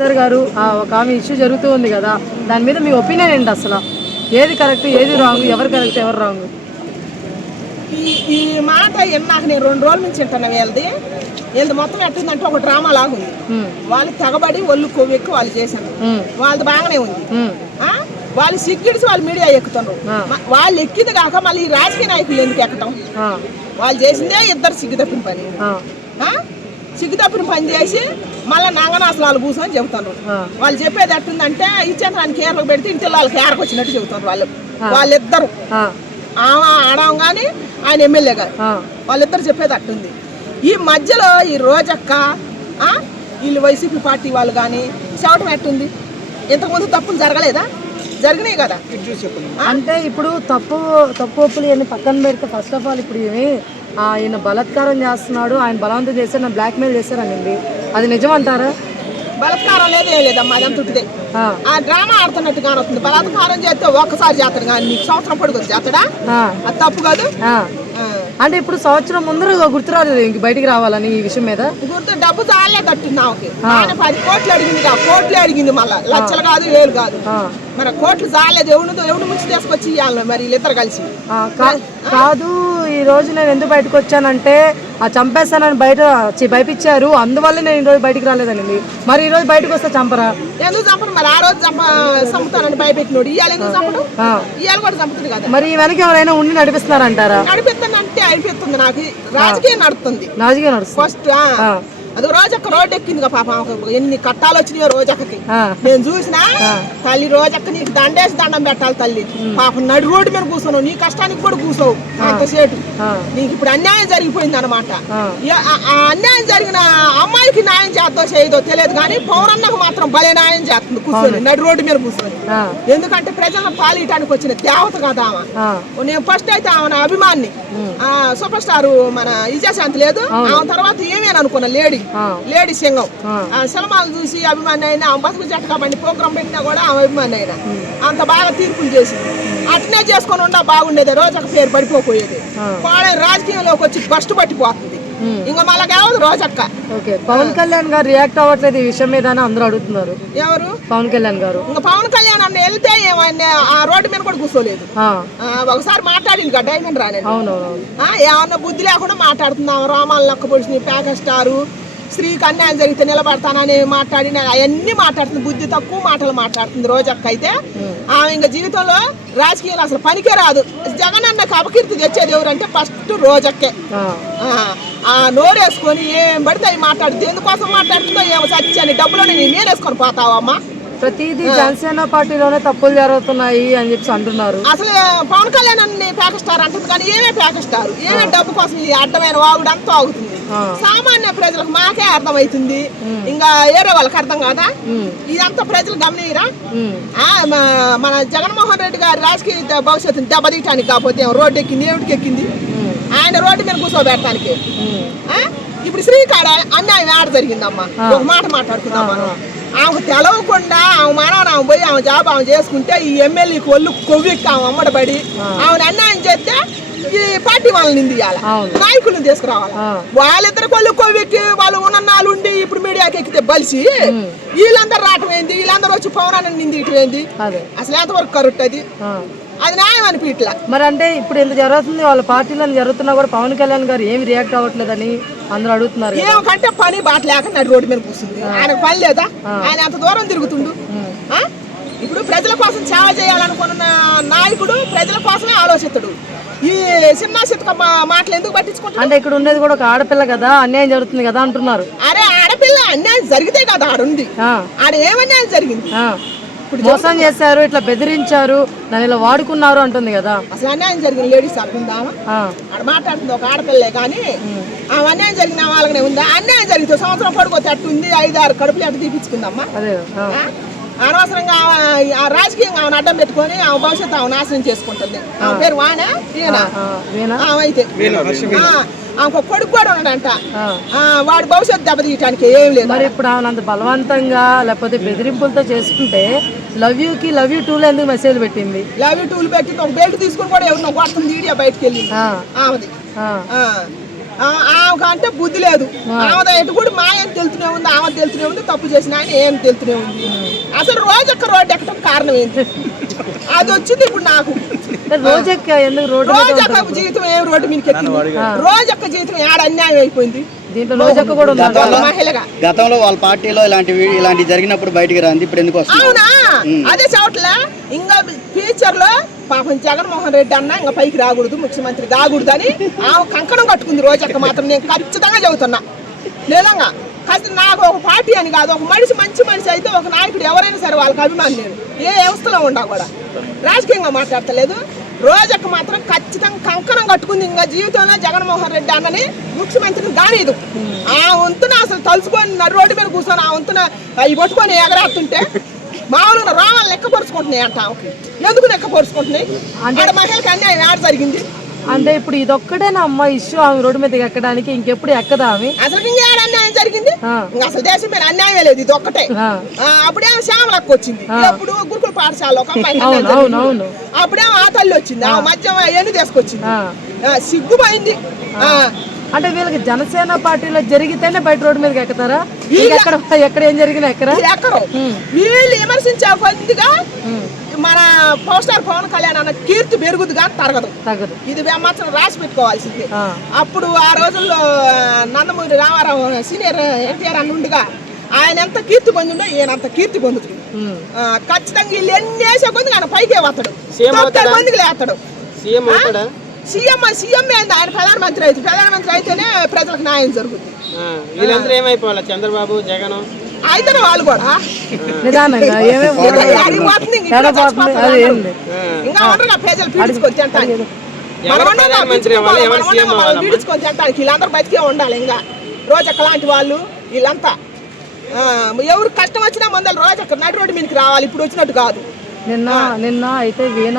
శ్రీధర్ గారు ఒక ఆమె ఇష్యూ జరుగుతూ ఉంది కదా, దాని మీద మీ ఒపీనియన్ ఏంటి? అసలు ఏది కరెక్ట్, ఏది రాంగ్, ఎవరు కరెక్ట్, ఎవరు రాంగ్? ఈ మాట నాకు నేను 2 రోజుల నుంచి వింటున్నా. వీళ్ళది మొత్తం ఎట్టుందంటే ఒక డ్రామా లాగా ఉంది. వాళ్ళు తెగబడి ఒళ్ళు కొవ్వెక్కి వాళ్ళు చేశారు. వాళ్ళది బాగానే ఉంది. వాళ్ళు సిగ్గిడిసి వాళ్ళు మీడియా ఎక్కుతున్నారు. వాళ్ళు ఎక్కింది కాక మళ్ళీ ఈ రాజకీయ నాయకులు ఎందుకు ఎక్కటం? వాళ్ళు చేసిందే ఇద్దరు సిగ్గు తప్పిన పని. సిగ్గు తప్పిన పని చేసి మళ్ళీ నంగనాసలాలు కూర్చొని చెబుతారు. వాళ్ళు చెప్పేది ఎట్టుందంటే ఇచ్చేతనాన్ని కేరళకు పెడితే ఇంటి వాళ్ళకి కేరకు వచ్చినట్టు చెబుతారు. వాళ్ళిద్దరు ఆడడం కానీ ఆయన ఎమ్మెల్యే గారు వాళ్ళిద్దరు చెప్పేది అట్టుంది. ఈ మధ్యలో ఈ రోజక్క వీళ్ళు వైసీపీ పార్టీ వాళ్ళు కానీ చెప్పడం ఎట్టుంది? ఇంతకుముందు తప్పులు జరగలేదా? జరిగినాయి కదా. అంటే ఇప్పుడు తప్పు ఒప్పులు ఇవన్నీ పక్కన పెడితే ఫస్ట్ ఆఫ్ ఆల్ ఇప్పుడు ఆయన బలాత్కారం చేస్తున్నాడు, ఆయన బలవంతం చేశారు, నన్ను బ్లాక్మెయిల్ చేశారనింది, అది నిజమంటారా? బలాత్కారం లేదు, ఏం లేదమ్మా, అదంతా ఉంటుంది. ఆ డ్రామా ఆడుతున్నట్టు కానొస్తుంది. బలాత్కారం చేస్తే ఒక్కసారి చేస్తాడు కానీ నీకు సంవత్సరం పడుకొని చేస్తాడా? అది తప్పు కాదు. అంటే ఇప్పుడు సంవత్సరం ముందర గుర్తు రాలేదు ఇంక బయటికి రావాలని ఈ విషయం మీద? గుర్తు డబ్బు చాలే కట్టింది ఆమెకి. ఆయన 10 కోట్లు అడిగింది, కోట్లు అడిగింది, మళ్ళీ లక్షలు కాదు, వేలు కాదు. మరి కోట్లు చాలేదు. ఎవడు ముంచి తీసుకొచ్చి ఇవ్వాలి మరి వీళ్ళిద్దరు కలిసి? కాదు, ఈ రోజు నేను ఎందుకు బయటకు వచ్చానంటే చంపేస్తానని భయపించారు, అందువల్ల నేను ఈ రోజు బయటికి రాలేదండి. మరి ఈ రోజు బయటకు వస్తే చంపరా? ఎందుకు చంపరు? మరి ఆ రోజు చంపుతానని భయపెట్టినోడు ఇవాళ ఎందుకు చంపడు? ఇవాళ కూడా చంపుతుంది కదా. మరి వెనక ఎవరైనా ఉండి నడిపిస్తున్నారంటారా? నడిపిస్తుందంటే అనిపిస్తుంది నాకు. రాజకీయం నడుస్తుంది ఫస్ట్. అది రోజక్క రోడ్డు ఎక్కింది కదా పాప. ఎన్ని కట్టాలు వచ్చినాయో రోజక్కకి నేను చూసినా. తల్లి రోజక్క నీకు దండేసి దండం పెట్టాలి తల్లి. పాప నడి రోడ్డు మీద కూర్చోను, నీ కష్టానికి కూడా కూర్చోవు అంతసేటు. నీకు ఇప్పుడు అన్యాయం జరిగిపోయింది అనమాట. ఆ అన్యాయం జరిగిన అమ్మాయికి న్యాయం చేద్దో చేయదో తెలియదు కానీ పౌరన్నకు మాత్రం భలే న్యాయం చేస్తుంది కూర్చొని, నడి రోడ్డు మీద కూర్చొని. ఎందుకంటే ప్రజలను పాలియటానికి వచ్చిన దేవత కదా ఆమె. నేను ఫస్ట్ అయితే ఆమె అభిమాని, సూపర్ స్టార్ మన విజయశాంతి లేదు, ఆమె తర్వాత ఏమేననుకున్నా లేడీ సింగం. సినిమాలు చూసి అభిమాని అయినా, బతుకు జట్టు కాబట్టి ప్రోగ్రాం పెట్టినా కూడా ఆమె అభిమాని అయినా. అంత బాగా తీర్పులు చేసింది. అట్నే చేసుకొని ఉండా బాగుండేది, రోజక్క పేరు పడిపోయేది. వాళ్ళ రాజకీయంలోకి వచ్చి బస్టు పట్టిపోతుంది. ఇంకా మళ్ళీ కావదు రోజక్క. పవన్ కళ్యాణ్ గారు రియాక్ట్ అవ్వట్లేదు ఈ విషయం మీద అందరూ అడుగుతున్నారు. ఎవరు? పవన్ కళ్యాణ్ గారు. ఇంకా పవన్ కళ్యాణ్ అన్న వెళ్తే ఆ రోడ్డు మీద కూడా కూర్చోలేదు. ఒకసారి మాట్లాడింది కదా డైమండ్ రాని. ఏమన్నా బుద్ధి లేకుండా మాట్లాడుతున్నాం. రామాలు లక్క పొడిచిన ప్యాకెట్ స్టారు, స్త్రీకి అన్యాయం జరిగితే నిలబడతానని మాట్లాడిన అవన్నీ మాట్లాడుతుంది. బుద్ధి తక్కువ మాటలు మాట్లాడుతుంది రోజక్క. అయితే ఆమె ఇంకా జీవితంలో రాజకీయాలు అసలు పనికే రాదు. జగన్ అన్నకు అపకీర్తి తెచ్చేది ఎవరంటే ఫస్ట్ రోజక్కే. ఆ నోరేసుకొని ఏం పడితే అవి మాట్లాడుతుంది. ఎందుకోసం మాట్లాడుతుందో ఏమో సత్యాన్ని డబ్బులోనే నేనేసుకొని పోతావమ్మా. ప్రతిదీ జనసేన పార్టీలోనే తప్పులు జరుగుతున్నాయి అని చెప్పి అంటున్నారు. అసలు పవన్ కళ్యాణ్ అన్ని ప్యాకెట్ స్టార్ అంటుంది కానీ ఏమే ప్యాకెట్ స్టార్, ఏమే డబ్బు కోసం ఈ అడ్డమైన వాగుడు అంతా ఆగుతుంది. సామాన్య ప్రజలకు మాకే అర్థమవుతుంది, ఇంకా వేరే వాళ్ళకి అర్థం కాదా? ఇదంతా ప్రజలు గమనిరా. మన జగన్మోహన్ రెడ్డి గారి రాజకీయ భవిష్యత్తుని దెబ్బతీయటానికి కాకపోతే రోడ్డు ఎక్కింది, ఏమిటికి ఎక్కింది? ఆయన రోడ్డు మీద కూర్చోబెడటానికి. ఇప్పుడు శ్రీకాడ అన్యాయం ఆడ జరిగిందమ్మా. ఒక మాట మాట్లాడుకుందాం మనం. ఆమెకు తెలవకుండా ఆమె మనవని ఆమె పోయి ఆమె జాబ్ ఆమె చేసుకుంటే ఈ ఎమ్మెల్యేకి ఒళ్ళు కొవ్వెక్కి ఆమె అమ్మడబడి ఆమెను అన్యాయం చేస్తే ఈ పార్టీ వాళ్ళని నిందియాలి, నాయకులను తీసుకురావాలి. వాళ్ళిద్దరు కొళ్ళు కొవ్వెక్కి వాళ్ళు ఉన్నన్నాళ్ళు ఉండి ఇప్పుడు మీడియాకి ఎక్కితే బలిసి వీళ్ళందరూ రావటం ఏంది? వీళ్ళందరూ వచ్చి పవనాన్ని నిందియటం ఏంది? అసలు ఎంతవరకు కరెక్ట్ అది? అది న్యాయం అనిపించట్లా. మరి అంటే ఇప్పుడు ఎంత జరుగుతుంది, వాళ్ళ పార్టీలో జరుగుతున్నా కూడా పవన్ కళ్యాణ్ గారు ఏమి రియాక్ట్ అవ్వట్లేదని అందరూ అడుగుతున్నారు. ఏమంటే పని బాట లేకుండా రోడ్డు మీద కూర్చుంది. ఆయనకు పని లేదా? ఆయన అంత దూరం తిరుగుతుండు. ఇప్పుడు ప్రజల కోసం సేవ చేయాలనుకున్న నాయకుడు ప్రజల కోసమే ఆలోచిస్తాడు. ఈ చిన్న చిత్క మాటలు ఎందుకు పట్టించుకుంటారు? అంటే ఇక్కడ ఉండేది కూడా ఒక ఆడపిల్ల కదా, అన్యాయం జరుగుతుంది కదా అంటున్నారు. అరే ఆడపిల్ల అన్యాయం జరిగితే కదా ఆడుంది. ఆడ ఏమన్యాయం జరిగింది? మోసం చేశారు, ఇట్లా బెదిరించారు, నన్ను ఇలా వాడుకున్నారు అంటుంది కదా. అసలు అన్యాయం జరిగిన లేడీస్ అనుకుందా? ఆడ మాట్లాడుతుంది ఒక ఆడపిల్లే కానీ ఆమె అన్యాయం జరిగిన వాళ్ళనే ఉందా? అన్యాయం జరిగితే సంవత్సరం పడుకోతే అట్టుంది, 5-6 కడుపులు అట్టు తీపించుకుందమ్మా. అనవసరంగా ఆ రాజకీయంగా ఆమెను అడ్డం పెట్టుకొని ఆమె భవిష్యత్తు ఆమె నాశనం చేసుకుంటుంది. ఆమె పేరు వానా అయితే ఆమెకు కొడుకు కూడా ఉన్నాడంట. వాడి భవిష్యత్తు దెబ్బతీయటానికి ఏం లేదు. మరి ఇప్పుడు ఆమె అంత బలవంతంగా లేకపోతే బెదిరింపులతో చేసుకుంటే లవ్ యూ 2 ఎందుకు మెసేజ్ పెట్టింది? లవ్ యూ 2 పెట్టింది. ఒక బెల్ట్ తీసుకుని కూడా ఎవరినో కొడుతుంది వీడియో బయటకు వెళ్ళింది ఆమెది. ఆమెకు అంటే బుద్ధి లేదు. ఆమె ఎటు కూడా మా ఏం తెలుతూనే ఉంది, ఆమె తెలుతూనే ఉంది, తప్పు చేసిన ఆయన ఏం తెలుతూనే ఉంది. అసలు రోజక్క రోడ్డు ఎక్కడం కారణం ఏంటి? అది వచ్చింది ఇప్పుడు నాకు. రోజక్క జీవితం ఏం రోడ్డు మీకు ఎక్కింది? రోజక్క జీవితం ఏడ అన్యాయం అయిపోయింది. గతంలో వాళ్ళ పార్టీలో ఇలాంటి జరిగినప్పుడు బయటికి రాంది, ఇప్పుడు ఎందుకు వస్తుంది? అవునా, అదే చోట్ల ఇంకా ఫ్యూచర్ లో పాపం జగన్మోహన్ రెడ్డి అన్న ఇంకా పైకి రాకూడదు, ముఖ్యమంత్రి కాకూడదు అని ఆమె కంకణం కట్టుకుంది. రోజక్క మాత్రం నేను ఖచ్చితంగా చెబుతున్నా. నిజంగా నాకు ఒక పార్టీ అని కాదు, ఒక మనిషి మంచి మనిషి అయితే ఒక నాయకుడు ఎవరైనా సరే వాళ్ళకి అభిమానం లేదు. ఏ వ్యవస్థలో ఉండా కూడా రాజకీయంగా మాట్లాడతలేదు. రోజక్క మాత్రం ఖచ్చితంగా కంకణం కట్టుకుంది. ఇంకా జీవితంలో జగన్మోహన్ రెడ్డి అన్నని ముఖ్యమంత్రిని కానీదు. ఆ వంతున అసలు తలుచుకొని నడు రోడ్డు మీద కూర్చొని ఆ వంతున అవి పట్టుకొని ఎగరేస్తుంటే మామూలుగా రావాలని లెక్కపరుచుకుంటున్నాయి అంట. ఎందుకు లెక్కపరుచుకుంటున్నాయి? అంటే మహిళకి అన్యాయం ఏడ జరిగింది అంటే ఇప్పుడు ఇదొక్కటేనా అమ్మ ఇష్యూ ఆమె రోడ్డు మీద ఎక్కడానికి? ఇంకెప్పుడు ఎక్కదా ఆమె? అసలు ఇంకేడ అన్యాయం జరిగింది? అసలు దేశం మీద అన్యాయం లేదు, ఇది ఒక్కటే. అప్పుడేమో శ్యామలక్క వచ్చింది, అప్పుడు గురుకుల పాఠశాల ఒక అమ్మాయి, అప్పుడేమో ఆ తల్లి వచ్చింది, ఆ మధ్య ఎన్ను తీసుకొచ్చింది. సిగ్గుపోయింది. అంటే వీళ్ళకి జనసేన పార్టీలో జరిగితేనే బయట రోడ్డు మీదకి ఎక్కుతారా? ఎక్కడ ఏం జరిగినా ఎక్కరా? వీళ్ళు విమర్శించే కొద్దిగా మన పవర్ స్టార్ పవన్ కళ్యాణ్ అన్న కీర్తి పెరుగుదు కానీ తరగదు. ఇది మాత్రం రాసి పెట్టుకోవాల్సింది. అప్పుడు ఆ రోజుల్లో నందమూరి రామారావు సీనియర్ ఎన్టీఆర్ అన్న ఉండగా ఆయన ఎంత కీర్తి పొందిండో ఈయన అంత కీర్తి పొందుతుంది. ఖచ్చితంగా వీళ్ళు ఎన్ని వేసే కొద్దిగా ఆయన పైకే వస్తాడు, మందికి లేస్తాడు. సీఎం ఏంది? ఆయన ప్రధానమంత్రి అయితే, ప్రధానమంత్రి అయితేనే ప్రజలకు న్యాయం జరుగుతుంది. ఏమైపోవాలి చంద్రబాబు జగన్ అయితే వాళ్ళు కూడా నిదానంగా ఇంకా ఉండగా ప్రజలు పీడించుకొని తింటానికి, పీడించుకొని తింటానికి వీళ్ళందరూ బతికే ఉండాలి. ఇంకా రోజక్క లాంటి వాళ్ళు వీళ్ళంతా ఎవరు కష్టం వచ్చినా ముందర రోజక్క నడి రోడ్డు మీదకి రావాలి. ఇప్పుడు వచ్చినట్టు కాదు. నిన్న అయితే వీణ